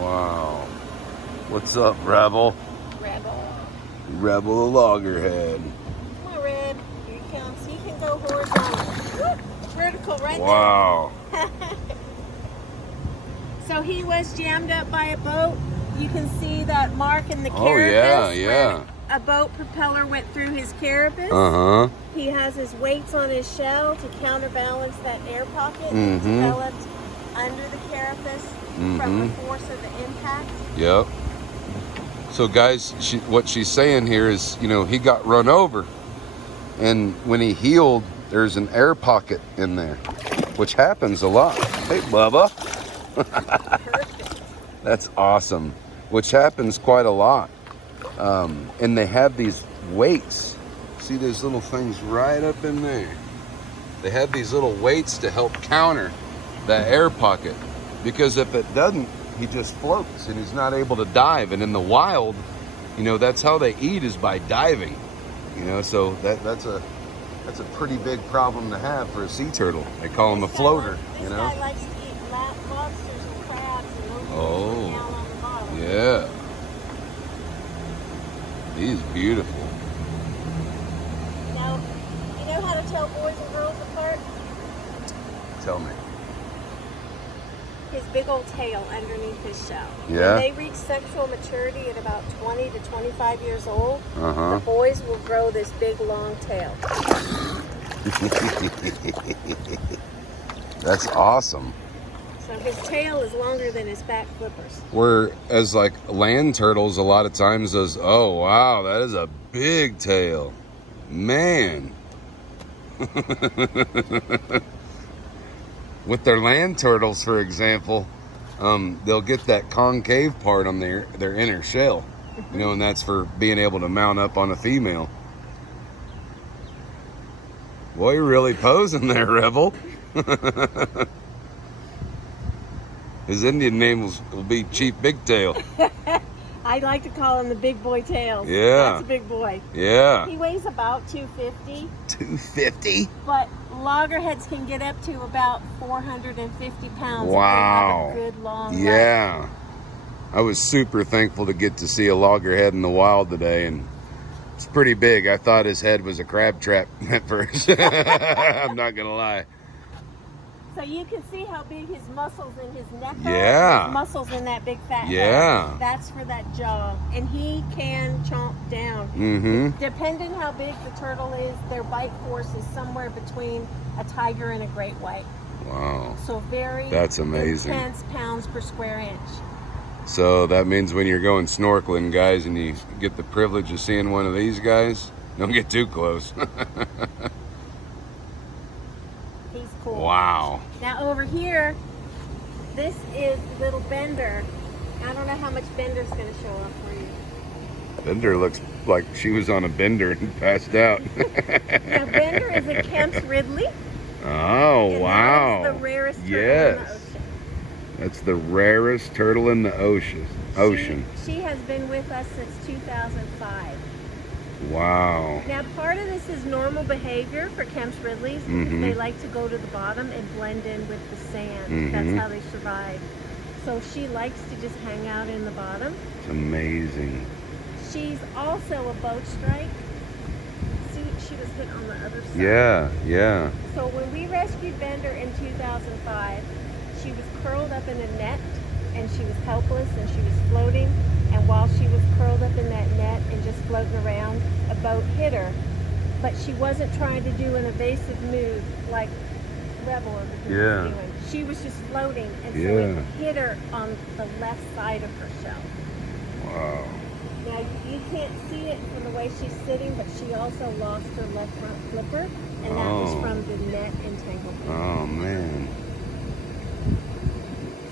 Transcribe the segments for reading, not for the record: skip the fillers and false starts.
Wow. What's up, Rebel? Rebel the Loggerhead. Come on, Red. Here he comes. He can go horizontal. Vertical right Wow. there. So he was jammed up by a boat. You can see that mark in the carapace. Oh, yeah, yeah. Where a boat propeller went through his carapace. Uh-huh. He has his weights on his shell to counterbalance that air pocket developed under the carapace from the force of the impact. Yep. So guys, what she's saying here is, you know, he got run over, and when he healed, there's an air pocket in there, which happens a lot. Hey, Bubba. Perfect. That's awesome. Which happens quite a lot. And they have these weights. See those little things right up in there? They have these little weights to help counter that air pocket. Because if it doesn't, he just floats and he's not able to dive. And in the wild, you know, that's how they eat, is by diving. You know, so that's a pretty big problem to have for a sea turtle. They call him a floater, you know? This guy likes to eat lobsters and crabs and those Oh, down on the bottom. yeah. He's beautiful. Now, you know how to tell boys and girls apart? Tell me. His big old tail underneath his shell. Yeah? When they reach sexual maturity at about 20 to 25 years old, Uh-huh. the boys will grow this big long tail. That's awesome. So his tail is longer than his back flippers. Whereas like land turtles, a lot of times those, oh wow, that is a big tail. Man. With their land turtles, for example, they'll get that concave part on their inner shell, you know, and that's for being able to mount up on a female. Boy, you're really posing there, Rebel. His Indian name will be Chief Big Tail. I like to call him the big boy tails. Yeah. That's a big boy. Yeah. He weighs about 250. 250? But loggerheads can get up to about 450 pounds. Wow. If they have a good long life. Yeah. I was super thankful to get to see a loggerhead in the wild today, and it's pretty big. I thought his head was a crab trap at first. I'm not gonna lie. So you can see how big his muscles in his neck Yeah. are. His muscles in that big fat Yeah. head. That's for that jaw. And he can chomp down. Mm-hmm. Depending how big the turtle is, their bite force is somewhere between a tiger and a great white. Wow. So very That's amazing. intense pounds per square inch. So that means when you're going snorkeling, guys, and you get the privilege of seeing one of these guys, don't get too close. He's cool. Wow. Now over here, this is little Bender. I don't know how much Bender's going to show up for you. Bender looks like she was on a bender and passed out. Now Bender is a Kemp's Ridley. Oh, and wow. That is the rarest turtle Yes. in the ocean. That's the rarest turtle in the ocean. She has been with us since 2005. Wow. Now part of this is normal behavior for Kemp's Ridleys. They like to go to the bottom and blend in with the sand. That's how they survive. So she likes to just hang out in the bottom. It's amazing. She's also a boat strike. See, she was hit on the other side. Yeah, yeah. So when we rescued Bender in 2005, she was curled up in a net and she was helpless and she was floating. And while she was curled up in that net and just floating around, a boat hit her. But she wasn't trying to do an evasive move like Rebel over here was doing. She was just floating, and so it hit her on the left side of her shell. Wow. Now, you can't see it from the way she's sitting, but she also lost her left front flipper, and that was from the net entanglement. Oh, man.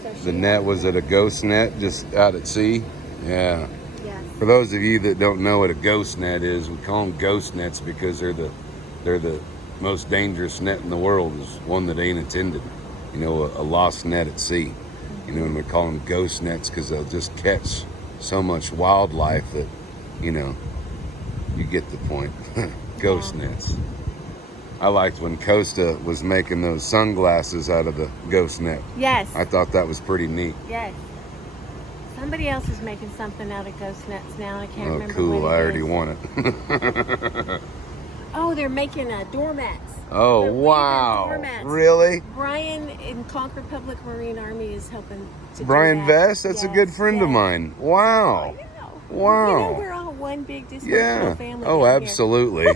So The net, was it a ghost net just out at sea? Yeah. Yes. For those of you that don't know what a ghost net is, we call them ghost nets because they're the most dangerous net in the world, is one that ain't attended. You know, a lost net at sea. You know, and we call them ghost nets because they'll just catch so much wildlife that, you know, you get the point. Ghost nets. I liked when Costa was making those sunglasses out of the ghost net. Yes. I thought that was pretty neat. Yes. Somebody else is making something out of ghost nets now. I can't Oh, remember cool. what I it already is. want it. Oh, they're making doormats. Oh, They're weaving wow. doormats. Really? Brian in Concord Public Marine Army is helping to Brian do that. Vest? That's a good friend of mine. Wow. Oh, Wow. we're all one big dysfunctional Yeah. family. Oh, down absolutely.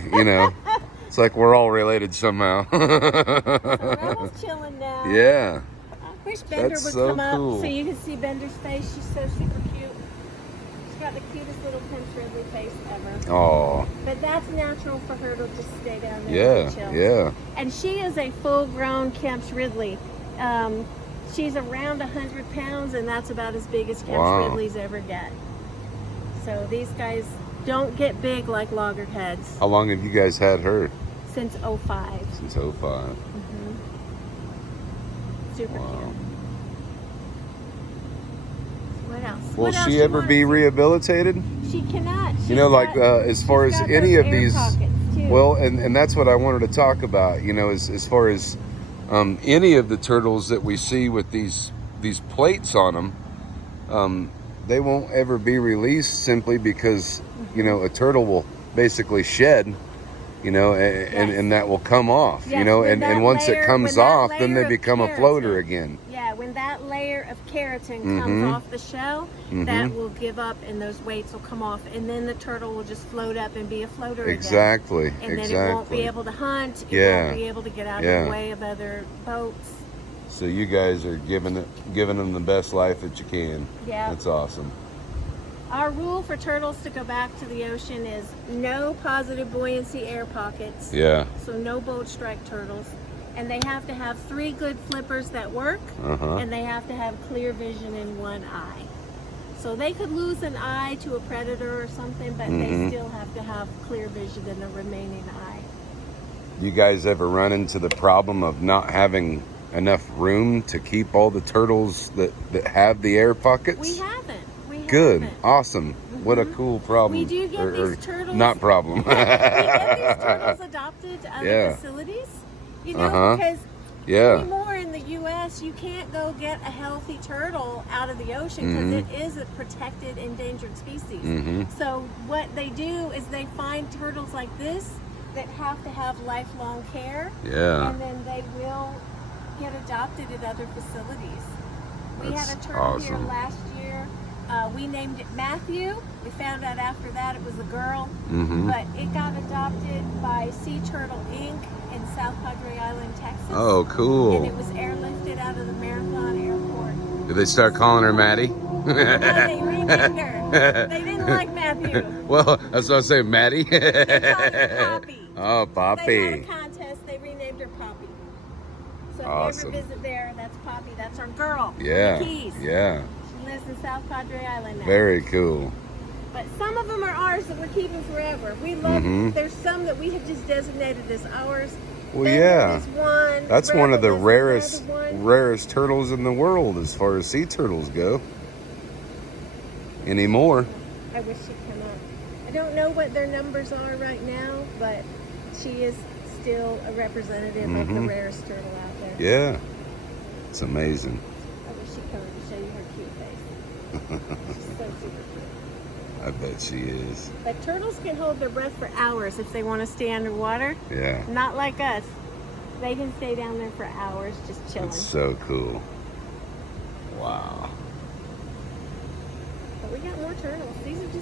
It's like we're all related somehow. Here. So Rebel's chilling now. Yeah. I wish Bender That's would so come up cool. so you can see Bender's face. She's so super cute. She's got the cutest little Prince Ridley face ever. Oh. But that's natural for her to just stay down there Yeah. and chill. Yeah. And she is a full-grown Kemp's Ridley. She's around 100 pounds, and that's about as big as Kemp's Wow. Ridleys ever get. So these guys don't get big like Loggerheads How long have you guys had her? since '05. Since 05. Super Wow. cute. What else? Will What else she you ever wanna be see? rehabilitated? She cannot. As far as any of these, Too. well, and that's what I wanted to talk about. As far as any of the turtles that we see with these plates on them, they won't ever be released simply because a turtle will basically shed. And that will come off. Yes, and once it comes off, then they become a floater keratin. again. Yeah, when that layer of keratin comes off the shell, that will give up and those weights will come off, and then the turtle will just float up and be a floater Exactly. again. And then it won't be able to hunt. It Yeah. won't be able to get out Yeah. of the way of other boats. So you guys are giving them the best life that you can. Yeah. That's awesome. Our rule for turtles to go back to the ocean is no positive buoyancy air pockets. Yeah. So no boat strike turtles. And they have to have 3 good flippers that work. And they have to have clear vision in one eye. So they could lose an eye to a predator or something, but they still have to have clear vision in the remaining eye. You guys ever run into the problem of not having enough room to keep all the turtles that have the air pockets? We haven't. Good. Awesome. What a cool problem. We do get these turtles. Not problem. We get these turtles adopted to other facilities. Because anymore in the U.S. you can't go get a healthy turtle out of the ocean because it is a protected endangered species. So what they do is they find turtles like this that have to have lifelong care. Yeah. And then they will get adopted at other facilities. We That's had a turtle here awesome. last year. We named it Matthew. We found out after that it was a girl. But it got adopted by Sea Turtle Inc. in South Padre Island, Texas. Oh, cool. And it was airlifted out of the Marathon Airport. Did they start calling her Maddie? No, they renamed her. They didn't like Matthew. Well, that's what I say, Maddie. They called her Poppy. Oh, They Poppy. had a contest. They renamed her Poppy. So if Awesome. you ever visit there, that's Poppy. That's our girl. Yeah. From the Keys. Yeah. She lives in South Padre Island now. Very cool. But some of them are ours that we're keeping forever. We love it. There's some that we have just designated as ours. Well, Bender yeah. is one. That's one of the Rebel is another one. rarest turtles in the world as far as sea turtles go. Anymore. I wish she'd come up. I don't know what their numbers are right now, but she is still a representative of the rarest turtle out there. Yeah. It's amazing. I wish she'd come to show you her cute face. She's so super cute. I bet she is. But turtles can hold their breath for hours if they want to stay underwater. Yeah. Not like us. They can stay down there for hours just chilling. It's so cool. Wow. But we got more turtles. These are just